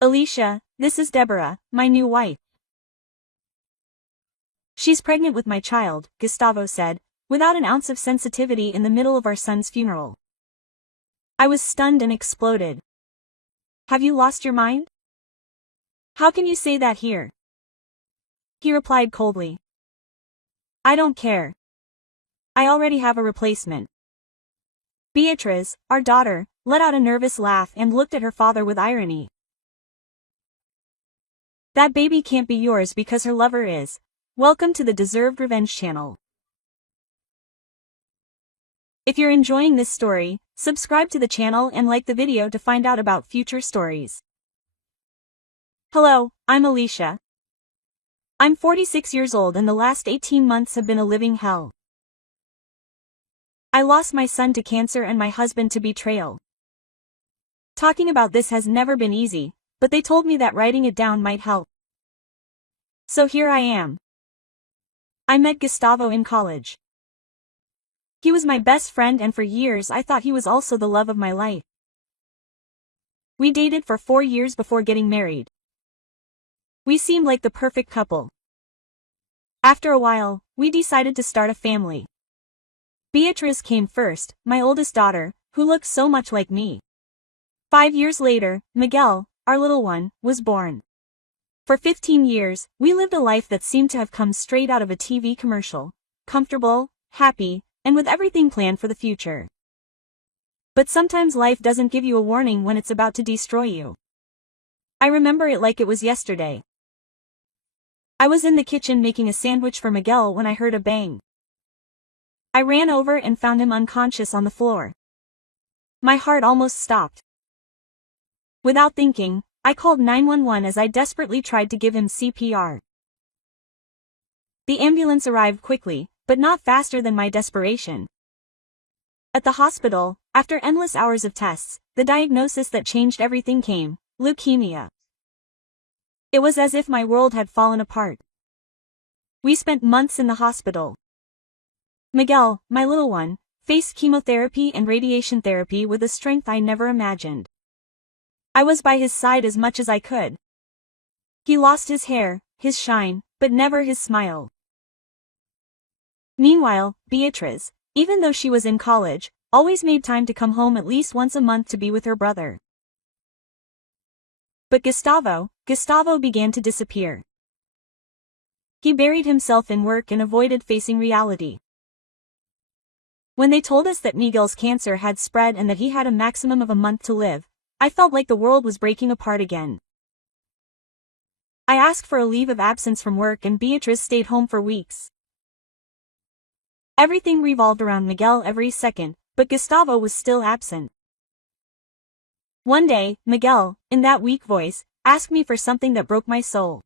Alicia, this is Deborah, my new wife. She's pregnant with my child, Gustavo said, without an ounce of sensitivity in the middle of our son's funeral. I was stunned and exploded. Have you lost your mind? How can you say that here? He replied coldly. I don't care. I already have a replacement. Beatriz, our daughter, let out a nervous laugh and looked at her father with irony. That baby can't be yours because her lover is. Welcome to the Deserved Revenge channel. If you're enjoying this story, subscribe to the channel and like the video to find out about future stories. Hello, I'm Alicia. I'm 46 years old and the last 18 months have been a living hell. I lost my son to cancer and my husband to betrayal. Talking about this has never been easy, but they told me that writing it down might help. So here I am. I met Gustavo in college. He was my best friend and for years I thought he was also the love of my life. We dated for 4 years before getting married. We seemed like the perfect couple. After a while, we decided to start a family. Beatriz came first, my oldest daughter, who looked so much like me. 5 years later, Miguel, our little one, was born. For 15 years, we lived a life that seemed to have come straight out of a TV commercial, comfortable, happy, and with everything planned for the future. But sometimes life doesn't give you a warning when it's about to destroy you. I remember it like it was yesterday. I was in the kitchen making a sandwich for Miguel when I heard a bang. I ran over and found him unconscious on the floor. My heart almost stopped. Without thinking, I called 911 as I desperately tried to give him CPR. The ambulance arrived quickly, but not faster than my desperation. At the hospital, after endless hours of tests, the diagnosis that changed everything came: leukemia. It was as if my world had fallen apart. We spent months in the hospital. Miguel, my little one, faced chemotherapy and radiation therapy with a strength I never imagined. I was by his side as much as I could. He lost his hair, his shine, but never his smile. Meanwhile, Beatriz, even though she was in college, always made time to come home at least once a month to be with her brother. But Gustavo began to disappear. He buried himself in work and avoided facing reality. When they told us that Miguel's cancer had spread and that he had a maximum of a month to live, I felt like the world was breaking apart again. I asked for a leave of absence from work and Beatriz stayed home for weeks. Everything revolved around Miguel every second, but Gustavo was still absent. One day, Miguel, in that weak voice, asked me for something that broke my soul.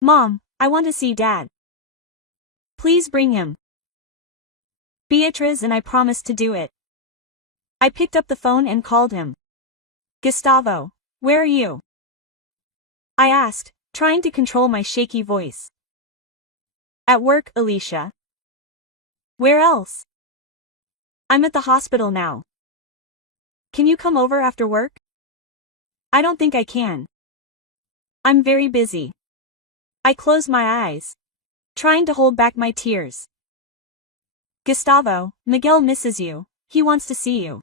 "Mom, I want to see Dad. Please bring him." Beatriz and I promised to do it. I picked up the phone and called him. "Gustavo, where are you?" I asked, trying to control my shaky voice. "At work, Alicia." "Where else?" "I'm at the hospital now. Can you come over after work?" "I don't think I can. I'm very busy." I closed my eyes, trying to hold back my tears. "Gustavo, Miguel misses you, he wants to see you."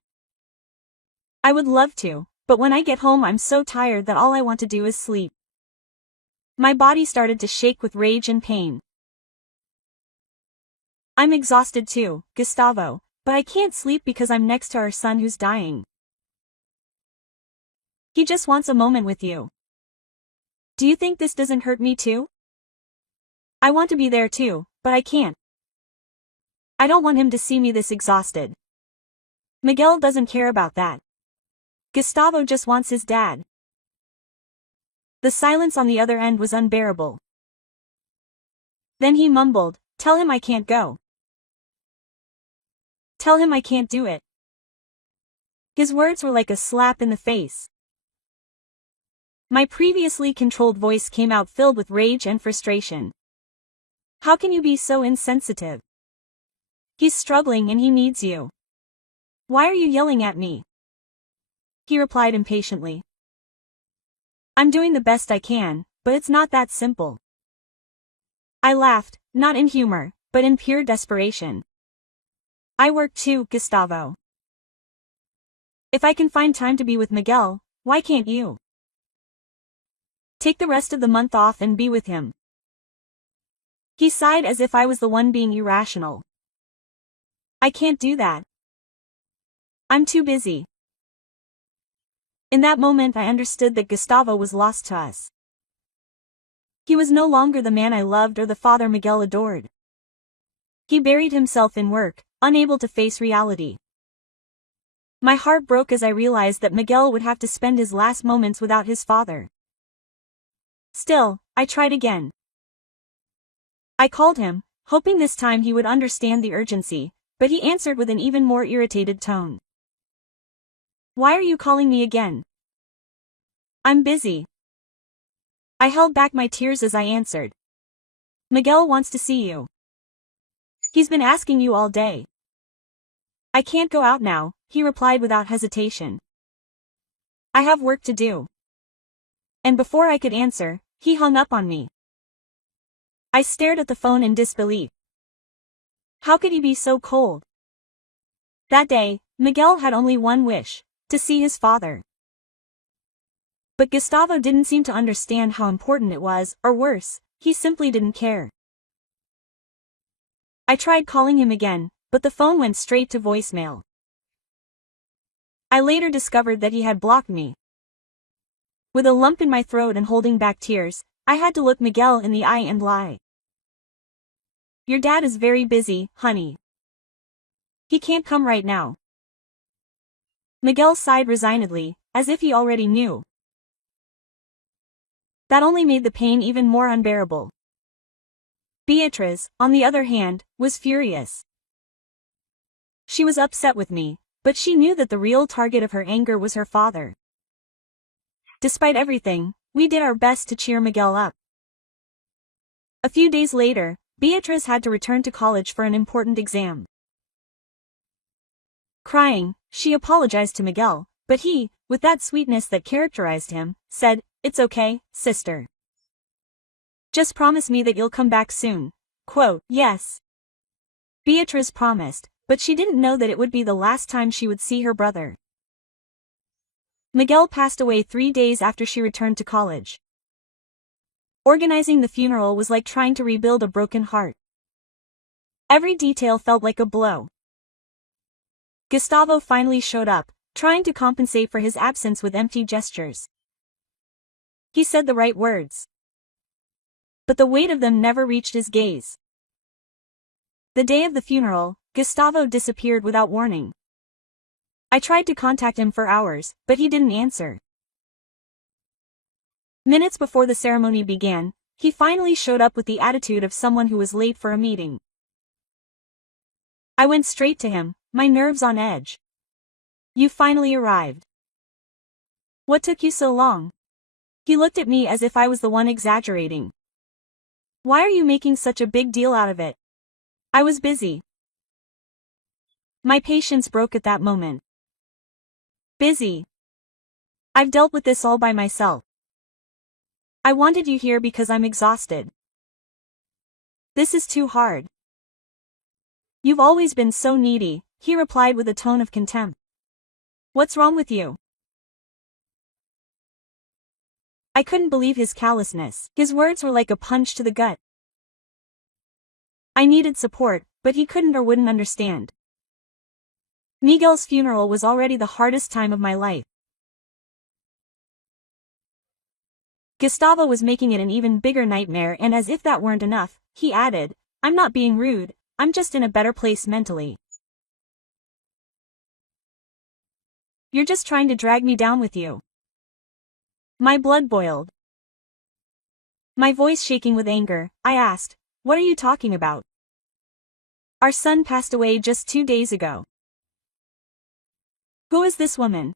"I would love to, but when I get home I'm so tired that all I want to do is sleep." My body started to shake with rage and pain. "I'm exhausted too, Gustavo, but I can't sleep because I'm next to our son who's dying. He just wants a moment with you. Do you think this doesn't hurt me too? I want to be there too, but I can't. I don't want him to see me this exhausted. Miguel doesn't care about that. Gustavo just wants his dad." The silence on the other end was unbearable. Then he mumbled, "Tell him I can't go. Tell him I can't do it." His words were like a slap in the face. My previously controlled voice came out filled with rage and frustration. "How can you be so insensitive? He's struggling and he needs you. Why are you yelling at me?" He replied impatiently. I'm doing the best I can, but it's not that simple. I laughed, not in humor, but in pure desperation. I work too, Gustavo. If I can find time to be with Miguel, why can't you? Take the rest of the month off and be with him. He sighed as if I was the one being irrational. I can't do that. I'm too busy. In that moment I understood that Gustavo was lost to us. He was no longer the man I loved or the father Miguel adored. He buried himself in work, unable to face reality. My heart broke as I realized that Miguel would have to spend his last moments without his father. Still, I tried again. I called him, hoping this time he would understand the urgency, but he answered with an even more irritated tone. Why are you calling me again? I'm busy. I held back my tears as I answered. Miguel wants to see you. He's been asking you all day. I can't go out now, he replied without hesitation. I have work to do. And before I could answer, he hung up on me. I stared at the phone in disbelief. How could he be so cold? That day, Miguel had only one wish, to see his father. But Gustavo didn't seem to understand how important it was, or worse, he simply didn't care. I tried calling him again, but the phone went straight to voicemail. I later discovered that he had blocked me. With a lump in my throat and holding back tears, I had to look Miguel in the eye and lie. Your dad is very busy, honey. He can't come right now. Miguel sighed resignedly, as if he already knew. That only made the pain even more unbearable. Beatriz, on the other hand, was furious. She was upset with me, but she knew that the real target of her anger was her father. Despite everything, we did our best to cheer Miguel up. A few days later, Beatriz had to return to college for an important exam. Crying, she apologized to Miguel, but he, with that sweetness that characterized him, said, "It's okay, sister. Just promise me that you'll come back soon." Quote, yes. Beatriz promised, but she didn't know that it would be the last time she would see her brother. Miguel passed away 3 days after she returned to college. Organizing the funeral was like trying to rebuild a broken heart. Every detail felt like a blow. Gustavo finally showed up, trying to compensate for his absence with empty gestures. He said the right words, but the weight of them never reached his gaze. The day of the funeral, Gustavo disappeared without warning. I tried to contact him for hours, but he didn't answer. Minutes before the ceremony began, he finally showed up with the attitude of someone who was late for a meeting. I went straight to him, my nerves on edge. You finally arrived. What took you so long? He looked at me as if I was the one exaggerating. Why are you making such a big deal out of it? I was busy. My patience broke at that moment. Busy. I've dealt with this all by myself. I wanted you here because I'm exhausted. This is too hard. You've always been so needy, he replied with a tone of contempt. What's wrong with you? I couldn't believe his callousness. His words were like a punch to the gut. I needed support, but he couldn't or wouldn't understand. Miguel's funeral was already the hardest time of my life. Gustavo was making it an even bigger nightmare, and as if that weren't enough, he added, I'm not being rude, I'm just in a better place mentally. You're just trying to drag me down with you. My blood boiled. My voice shaking with anger, I asked, what are you talking about? Our son passed away just 2 days ago. Who is this woman?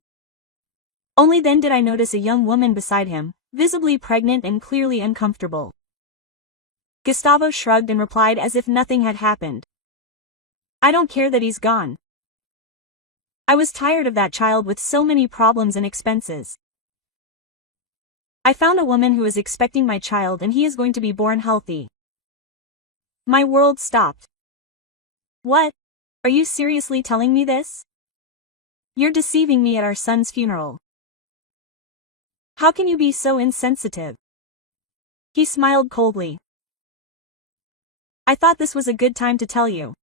Only then did I notice a young woman beside him, visibly pregnant and clearly uncomfortable. Gustavo shrugged and replied as if nothing had happened. I don't care that he's gone. I was tired of that child with so many problems and expenses. I found a woman who is expecting my child and he is going to be born healthy. My world stopped. What? Are you seriously telling me this? You're deceiving me at our son's funeral. How can you be so insensitive? He smiled coldly. I thought this was a good time to tell you.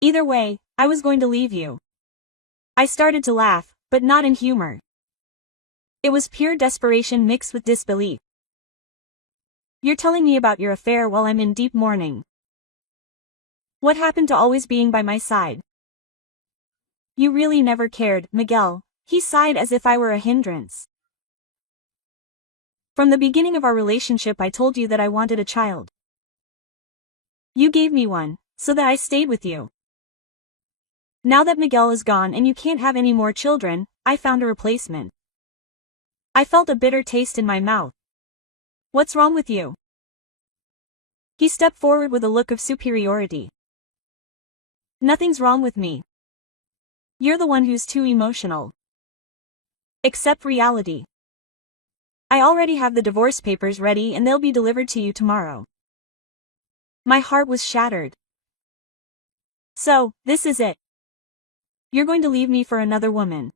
Either way, I was going to leave you. I started to laugh, but not in humor. It was pure desperation mixed with disbelief. You're telling me about your affair while I'm in deep mourning. What happened to always being by my side? You really never cared, Miguel. He sighed as if I were a hindrance. From the beginning of our relationship I told you that I wanted a child. You gave me one, so that I stayed with you. Now that Miguel is gone and you can't have any more children, I found a replacement. I felt a bitter taste in my mouth. What's wrong with you? He stepped forward with a look of superiority. Nothing's wrong with me. You're the one who's too emotional. Accept reality. I already have the divorce papers ready and they'll be delivered to you tomorrow. My heart was shattered. So, this is it. You're going to leave me for another woman.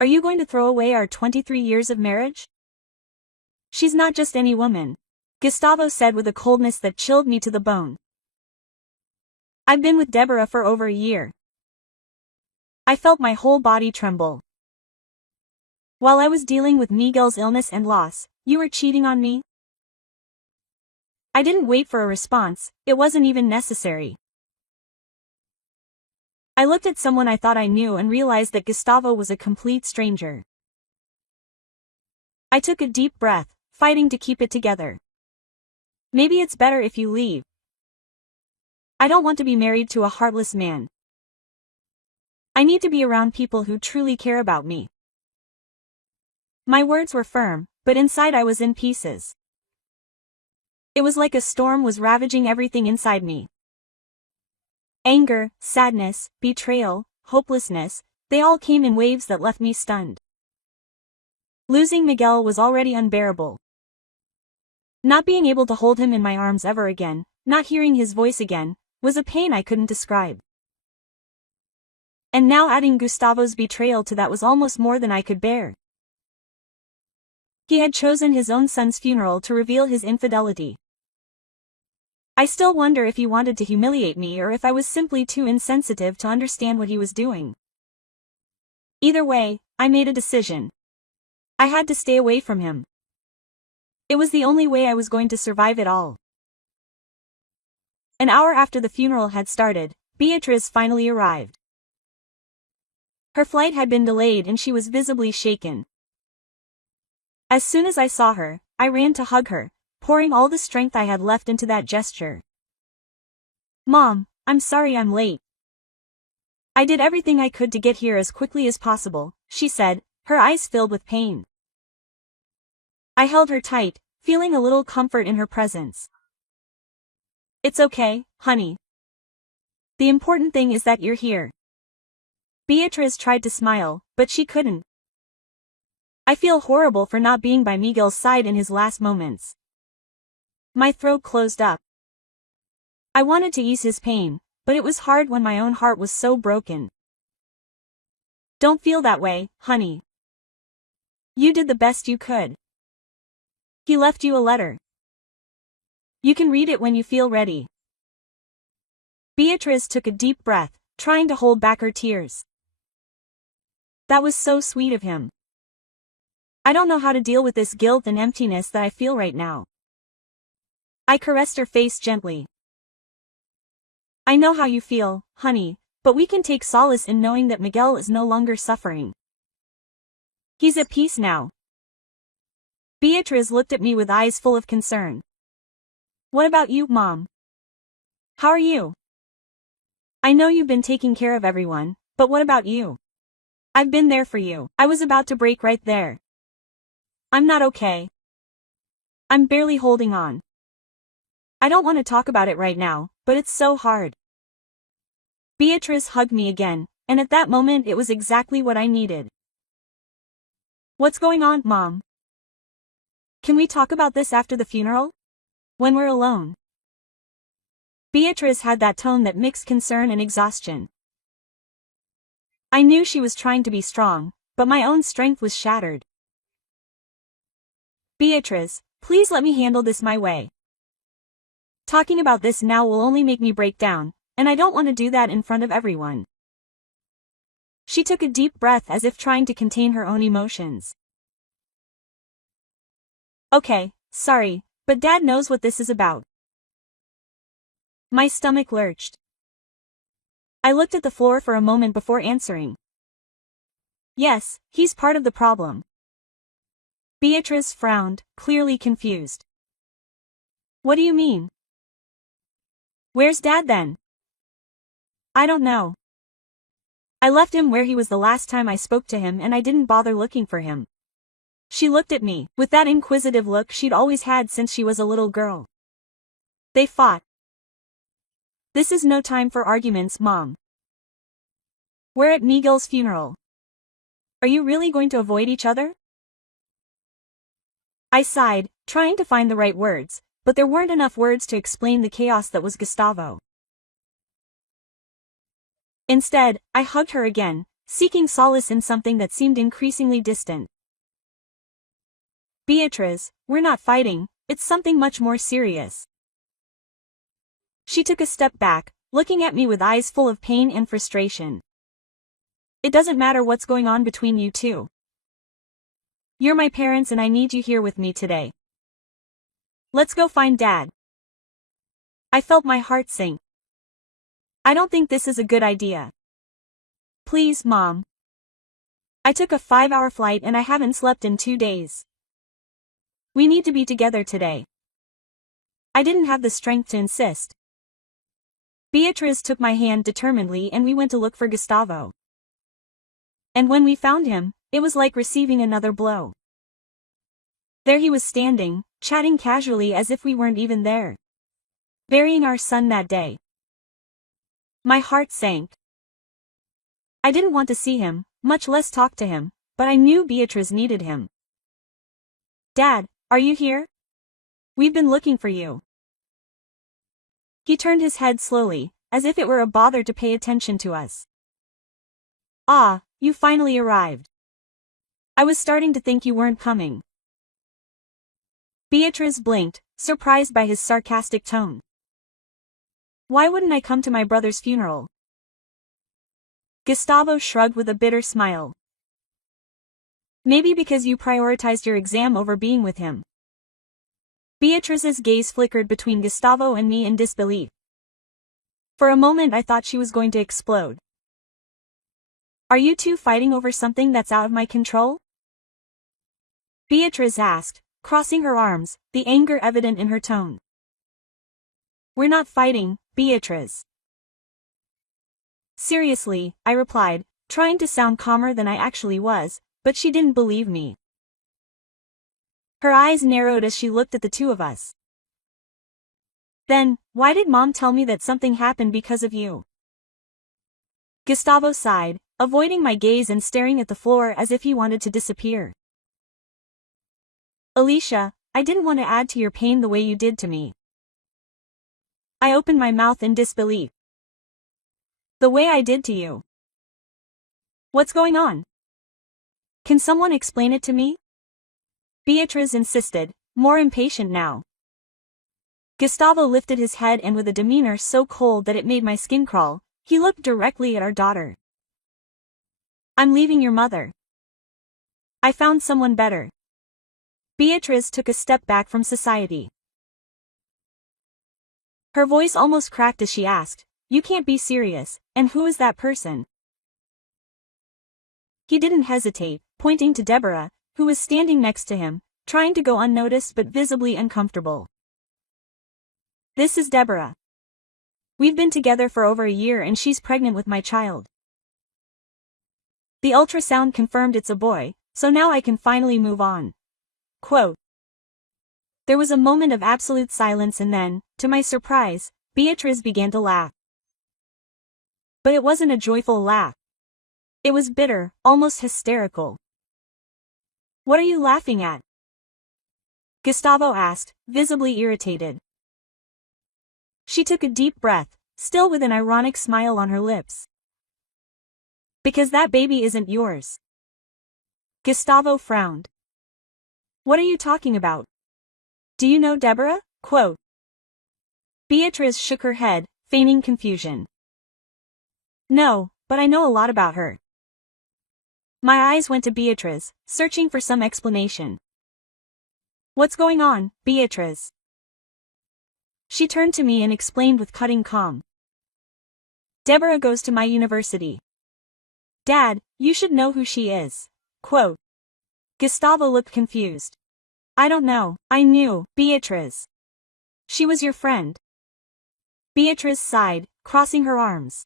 Are you going to throw away our 23 years of marriage? She's not just any woman, Gustavo said with a coldness that chilled me to the bone. I've been with Deborah for over a year. I felt my whole body tremble. While I was dealing with Miguel's illness and loss, you were cheating on me? I didn't wait for a response, it wasn't even necessary. I looked at someone I thought I knew and realized that Gustavo was a complete stranger. I took a deep breath, fighting to keep it together. Maybe it's better if you leave. I don't want to be married to a heartless man. I need to be around people who truly care about me. My words were firm, but inside I was in pieces. It was like a storm was ravaging everything inside me. Anger, sadness, betrayal, hopelessness, they all came in waves that left me stunned. Losing Miguel was already unbearable. Not being able to hold him in my arms ever again, not hearing his voice again, was a pain I couldn't describe. And now adding Gustavo's betrayal to that was almost more than I could bear. He had chosen his own son's funeral to reveal his infidelity. I still wonder if he wanted to humiliate me or if I was simply too insensitive to understand what he was doing. Either way, I made a decision. I had to stay away from him. It was the only way I was going to survive it all. An hour after the funeral had started, Beatriz finally arrived. Her flight had been delayed and she was visibly shaken. As soon as I saw her, I ran to hug her, pouring all the strength I had left into that gesture. Mom, I'm sorry I'm late. I did everything I could to get here as quickly as possible, she said, her eyes filled with pain. I held her tight, feeling a little comfort in her presence. It's okay, honey. The important thing is that you're here. Beatriz tried to smile, but she couldn't. I feel horrible for not being by Miguel's side in his last moments. My throat closed up. I wanted to ease his pain, but it was hard when my own heart was so broken. Don't feel that way, honey. You did the best you could. He left you a letter. You can read it when you feel ready. Beatriz took a deep breath, trying to hold back her tears. That was so sweet of him. I don't know how to deal with this guilt and emptiness that I feel right now. I caressed her face gently. I know how you feel, honey, but we can take solace in knowing that Miguel is no longer suffering. He's at peace now. Beatriz looked at me with eyes full of concern. What about you, Mom? How are you? I know you've been taking care of everyone, but what about you? I've been there for you. I was about to break right there. I'm not okay. I'm barely holding on. I don't want to talk about it right now, but it's so hard. Beatriz hugged me again, and at that moment it was exactly what I needed. What's going on, Mom? Can we talk about this after the funeral? When we're alone. Beatrice had that tone that mixed concern and exhaustion. I knew she was trying to be strong, but my own strength was shattered. Beatrice, please let me handle this my way. Talking about this now will only make me break down, and I don't want to do that in front of everyone. She took a deep breath as if trying to contain her own emotions. Okay, sorry, but Dad knows what this is about. My stomach lurched. I looked at the floor for a moment before answering. Yes, he's part of the problem. Beatrice frowned, clearly confused. What do you mean? Where's Dad then? I don't know. I left him where he was the last time I spoke to him and I didn't bother looking for him. She looked at me, with that inquisitive look she'd always had since she was a little girl. They fought. This is no time for arguments, Mom. We're at Miguel's funeral. Are you really going to avoid each other? I sighed, trying to find the right words, but there weren't enough words to explain the chaos that was Gustavo. Instead, I hugged her again, seeking solace in something that seemed increasingly distant. Beatrice, we're not fighting, it's something much more serious. She took a step back, looking at me with eyes full of pain and frustration. It doesn't matter what's going on between you two. You're my parents and I need you here with me today. Let's go find Dad. I felt my heart sink. I don't think this is a good idea. Please, Mom. I took a 5-hour flight and I haven't slept in 2 days. We need to be together today. I didn't have the strength to insist. Beatrice took my hand determinedly and we went to look for Gustavo. And when we found him, it was like receiving another blow. There he was standing, chatting casually as if we weren't even there. Burying our son that day. My heart sank. I didn't want to see him, much less talk to him, but I knew Beatrice needed him. Dad, are you here? We've been looking for you. He turned his head slowly, as if it were a bother to pay attention to us. Ah, you finally arrived. I was starting to think you weren't coming. Beatrice blinked, surprised by his sarcastic tone. Why wouldn't I come to my brother's funeral? Gustavo shrugged with a bitter smile. Maybe because you prioritized your exam over being with him. Beatrice's gaze flickered between Gustavo and me in disbelief. For a moment I thought she was going to explode. Are you two fighting over something that's out of my control? Beatrice asked, crossing her arms, the anger evident in her tone. We're not fighting, Beatrice. Seriously, I replied, trying to sound calmer than I actually was, but she didn't believe me. Her eyes narrowed as she looked at the two of us. Then, why did Mom tell me that something happened because of you? Gustavo sighed, avoiding my gaze and staring at the floor as if he wanted to disappear. Alicia, I didn't want to add to your pain the way you did to me. I opened my mouth in disbelief. The way I did to you. What's going on? Can someone explain it to me? Beatrice insisted, more impatient now. Gustavo lifted his head and with a demeanor so cold that it made my skin crawl, he looked directly at our daughter. I'm leaving your mother. I found someone better. Beatrice took a step back from society. Her voice almost cracked as she asked, You can't be serious, and who is that person? He didn't hesitate, pointing to Deborah, who was standing next to him, trying to go unnoticed but visibly uncomfortable. This is Deborah. We've been together for over a year and she's pregnant with my child. The ultrasound confirmed it's a boy, so now I can finally move on. Quote. There was a moment of absolute silence and then, to my surprise, Beatrice began to laugh. But it wasn't a joyful laugh. It was bitter, almost hysterical. What are you laughing at? Gustavo asked, visibly irritated. She took a deep breath, still with an ironic smile on her lips. Because that baby isn't yours. Gustavo frowned. What are you talking about? Do you know Deborah? Quote. Beatriz shook her head, feigning confusion. No, but I know a lot about her. My eyes went to Beatriz, searching for some explanation. What's going on, Beatriz? She turned to me and explained with cutting calm. Deborah goes to my university. Dad, you should know who she is. Quote. Gustavo looked confused. I don't know. I knew, Beatriz. She was your friend. Beatriz sighed, crossing her arms.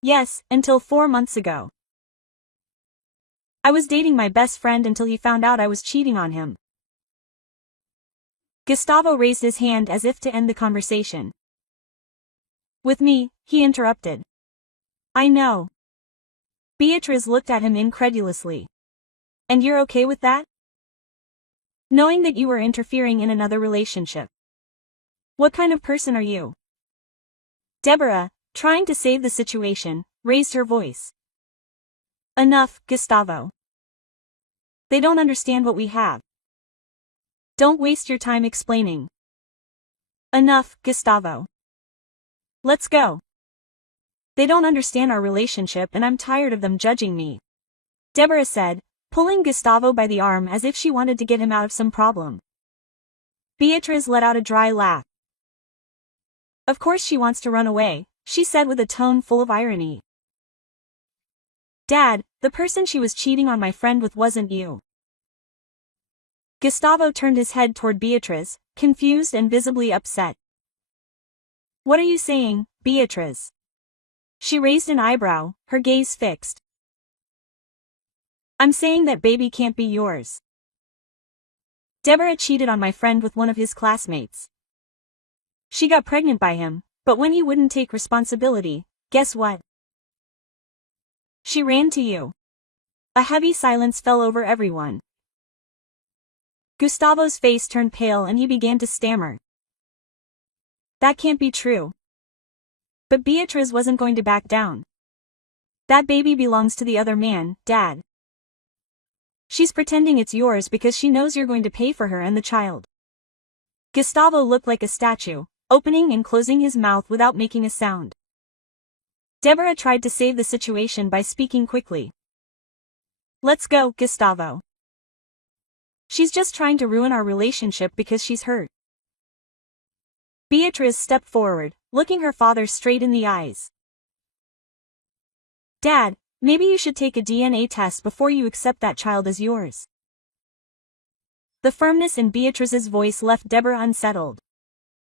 Yes, until 4 months ago. I was dating my best friend until he found out I was cheating on him. Gustavo raised his hand as if to end the conversation. With me, he interrupted. I know. Beatriz looked at him incredulously. And you're okay with that? Knowing that you were interfering in another relationship. What kind of person are you? Deborah, trying to save the situation, raised her voice. Enough, Gustavo. They don't understand what we have. Don't waste your time explaining. Enough, Gustavo. Let's go. They don't understand our relationship and I'm tired of them judging me. Deborah said, pulling Gustavo by the arm as if she wanted to get him out of some problem. Beatriz let out a dry laugh. Of course she wants to run away, she said with a tone full of irony. Dad, the person she was cheating on my friend with wasn't you. Gustavo turned his head toward Beatriz, confused and visibly upset. What are you saying, Beatriz? She raised an eyebrow, her gaze fixed. I'm saying that baby can't be yours. Deborah cheated on my friend with one of his classmates. She got pregnant by him, but when he wouldn't take responsibility, guess what? She ran to you. A heavy silence fell over everyone. Gustavo's face turned pale and he began to stammer. That can't be true. But Beatriz wasn't going to back down. That baby belongs to the other man, Dad. She's pretending it's yours because she knows you're going to pay for her and the child. Gustavo looked like a statue, opening and closing his mouth without making a sound. Deborah tried to save the situation by speaking quickly. Let's go, Gustavo. She's just trying to ruin our relationship because she's hurt. Beatriz stepped forward, looking her father straight in the eyes. Dad, maybe you should take a DNA test before you accept that child as yours. The firmness in Beatriz's voice left Deborah unsettled.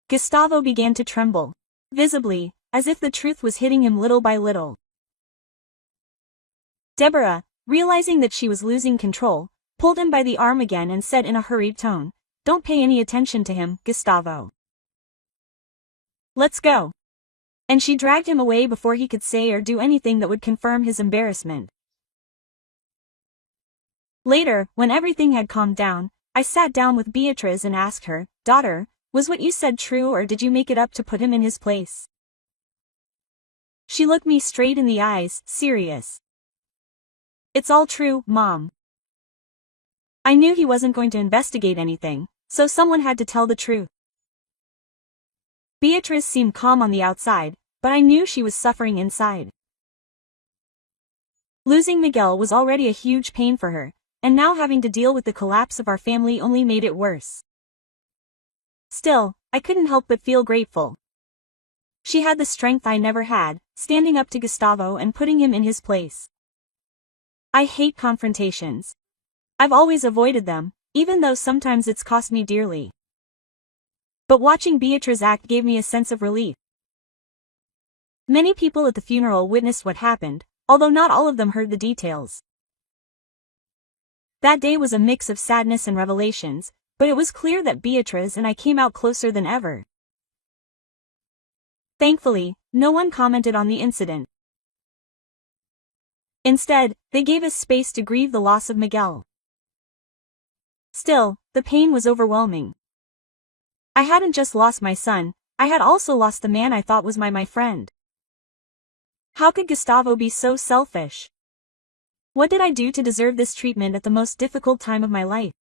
Gustavo began to tremble, visibly, as if the truth was hitting him little by little. Deborah, realizing that she was losing control, pulled him by the arm again and said in a hurried tone, Don't pay any attention to him, Gustavo. Let's go. And she dragged him away before he could say or do anything that would confirm his embarrassment. Later, when everything had calmed down, I sat down with Beatriz and asked her, Daughter, was what you said true or did you make it up to put him in his place? She looked me straight in the eyes, serious. It's all true, Mom. I knew he wasn't going to investigate anything, so someone had to tell the truth. Beatriz seemed calm on the outside, but I knew she was suffering inside. Losing Miguel was already a huge pain for her, and now having to deal with the collapse of our family only made it worse. Still, I couldn't help but feel grateful. She had the strength I never had, standing up to Gustavo and putting him in his place. I hate confrontations. I've always avoided them, even though sometimes it's cost me dearly. But watching Beatriz act gave me a sense of relief. Many people at the funeral witnessed what happened, although not all of them heard the details. That day was a mix of sadness and revelations, but it was clear that Beatriz and I came out closer than ever. Thankfully, no one commented on the incident. Instead, they gave us space to grieve the loss of Miguel. Still, the pain was overwhelming. I hadn't just lost my son, I had also lost the man I thought was my friend. How could Gustavo be so selfish? What did I do to deserve this treatment at the most difficult time of my life?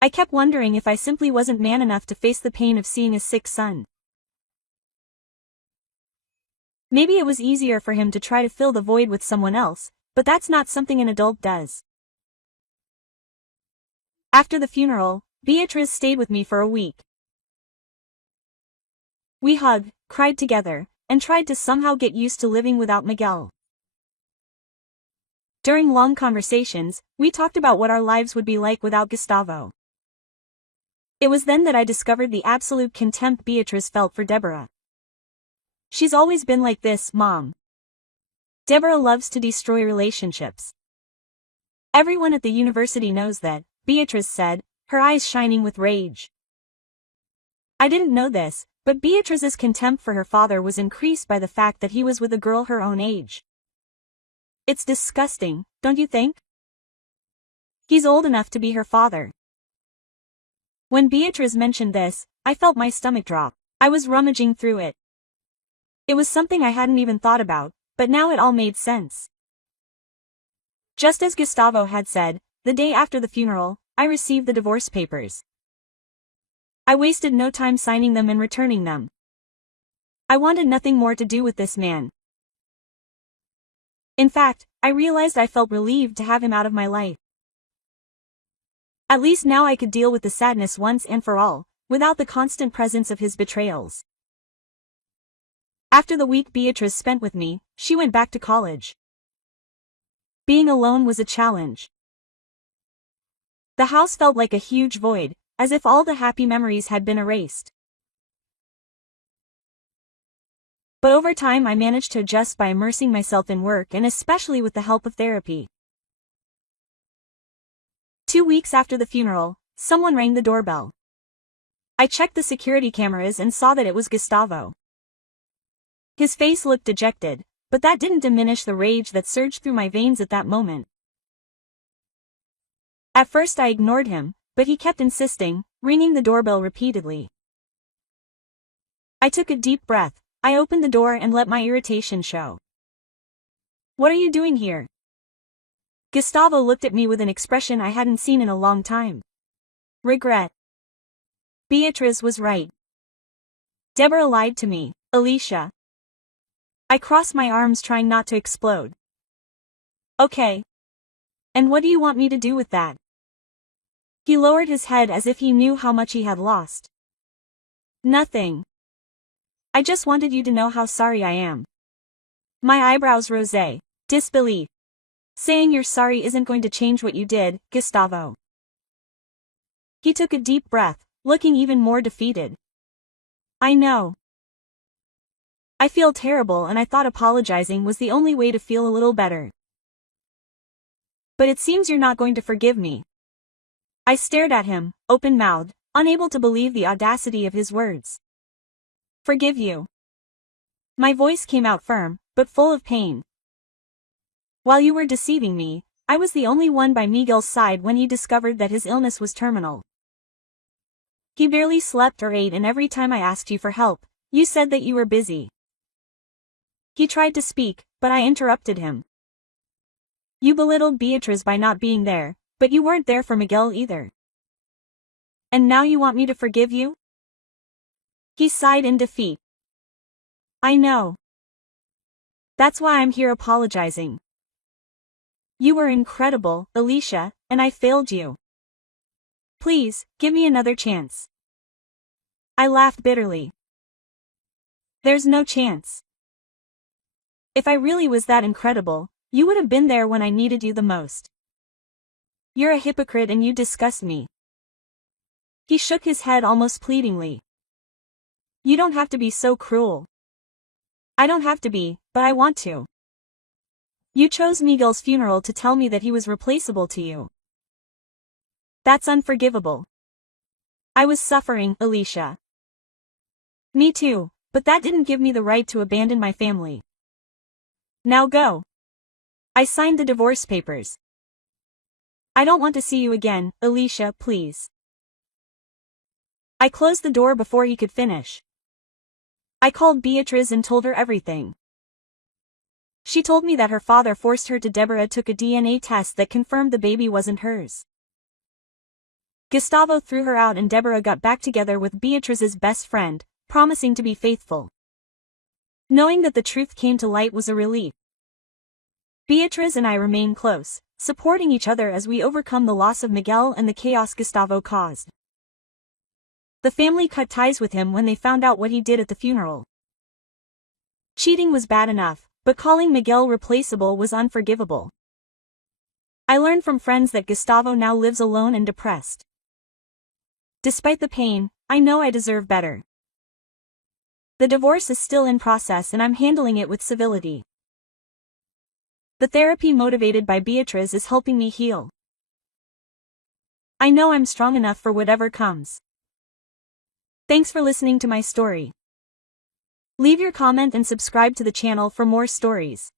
I kept wondering if I simply wasn't man enough to face the pain of seeing a sick son. Maybe it was easier for him to try to fill the void with someone else, but that's not something an adult does. After the funeral, Beatriz stayed with me for a week. We hugged, cried together, and tried to somehow get used to living without Miguel. During long conversations, we talked about what our lives would be like without Gustavo. It was then that I discovered the absolute contempt Beatriz felt for Deborah. She's always been like this, Mom. Deborah loves to destroy relationships. Everyone at the university knows that, Beatriz said, her eyes shining with rage. I didn't know this, but Beatriz's contempt for her father was increased by the fact that he was with a girl her own age. It's disgusting, don't you think? He's old enough to be her father. When Beatriz mentioned this, I felt my stomach drop. I was rummaging through it. It was something I hadn't even thought about, but now it all made sense. Just as Gustavo had said, the day after the funeral, I received the divorce papers. I wasted no time signing them and returning them. I wanted nothing more to do with this man. In fact, I realized I felt relieved to have him out of my life. At least now I could deal with the sadness once and for all, without the constant presence of his betrayals. After the week Beatriz spent with me, she went back to college. Being alone was a challenge. The house felt like a huge void, as if all the happy memories had been erased. But over time I managed to adjust by immersing myself in work and especially with the help of therapy. 2 weeks after the funeral, someone rang the doorbell. I checked the security cameras and saw that it was Gustavo. His face looked dejected, but that didn't diminish the rage that surged through my veins at that moment. At first I ignored him, but he kept insisting, ringing the doorbell repeatedly. I took a deep breath, I opened the door and let my irritation show. "What are you doing here?" Gustavo looked at me with an expression I hadn't seen in a long time. Regret. Beatriz was right. Deborah lied to me, Alicia. I crossed my arms trying not to explode. Okay. And what do you want me to do with that? He lowered his head as if he knew how much he had lost. Nothing. I just wanted you to know how sorry I am. My eyebrows rose. Disbelief. Saying you're sorry isn't going to change what you did, Gustavo. He took a deep breath, looking even more defeated. I know. I feel terrible and I thought apologizing was the only way to feel a little better. But it seems you're not going to forgive me. I stared at him, open-mouthed, unable to believe the audacity of his words. Forgive you. My voice came out firm, but full of pain. While you were deceiving me, I was the only one by Miguel's side when he discovered that his illness was terminal. He barely slept or ate, and every time I asked you for help, you said that you were busy. He tried to speak, but I interrupted him. You belittled Beatriz by not being there, but you weren't there for Miguel either. And now you want me to forgive you? He sighed in defeat. I know. That's why I'm here apologizing. You were incredible, Alicia, and I failed you. Please, give me another chance. I laughed bitterly. There's no chance. If I really was that incredible, you would have been there when I needed you the most. You're a hypocrite and you disgust me. He shook his head almost pleadingly. You don't have to be so cruel. I don't have to be, but I want to. You chose Miguel's funeral to tell me that he was replaceable to you. That's unforgivable. I was suffering, Alicia. Me too, but that didn't give me the right to abandon my family. Now go. I signed the divorce papers. I don't want to see you again, Alicia, please. I closed the door before he could finish. I called Beatrice and told her everything. She told me that her father forced her to. Deborah took a DNA test that confirmed the baby wasn't hers. Gustavo threw her out and Deborah got back together with Beatrice's best friend, promising to be faithful. Knowing that the truth came to light was a relief. Beatrice and I remain close, supporting each other as we overcome the loss of Miguel and the chaos Gustavo caused. The family cut ties with him when they found out what he did at the funeral. Cheating was bad enough, but calling Miguel replaceable was unforgivable. I learned from friends that Gustavo now lives alone and depressed. Despite the pain, I know I deserve better. The divorce is still in process and I'm handling it with civility. The therapy motivated by Beatrice is helping me heal. I know I'm strong enough for whatever comes. Thanks for listening to my story. Leave your comment and subscribe to the channel for more stories.